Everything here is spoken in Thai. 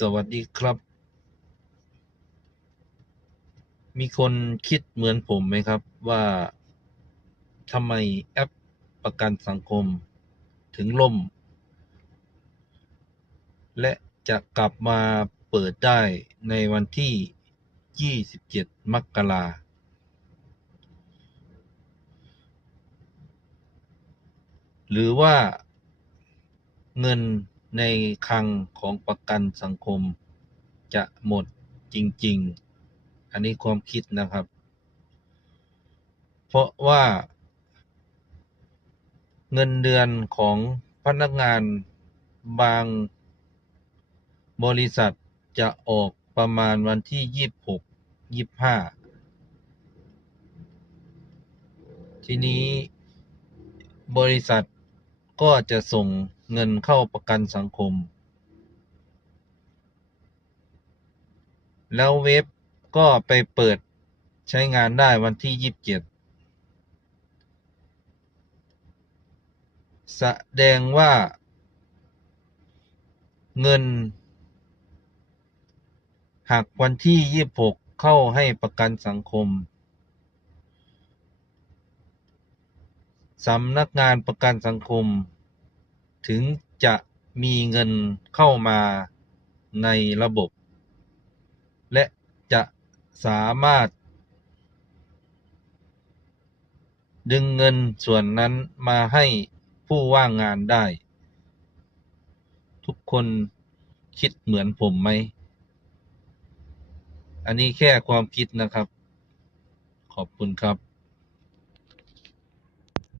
สวัสดีครับ มีคนคิดเหมือนผมไหมครับว่าทำไมแอปประกันสังคมถึงล่มและจะกลับมาเปิดได้ในวันที่ 27 มกราหรือว่าเงินในคลังของประกันสังคมจะหมดจริงๆ อันนี้ความคิดนะครับ เพราะว่าเงินเดือนของพนักงานบางบริษัทจะออกประมาณวันที่26 25ทีนี้บริษัทก็จะส่งเงินเข้าประกันสังคมแล้วเว็บก็ไปเปิดใช้งานได้วันที่27แสดงว่าเงินหักวันที่26เข้าให้ประกันสังคมสำนักงานประกันสังคมถึงจะมีเงินเข้ามาในระบบและจะสามารถดึงเงินส่วนนั้นมาให้ผู้ว่างงานได้ทุกคนคิดเหมือนผมไหมอันนี้แค่ความคิดนะครับขอบคุณครับ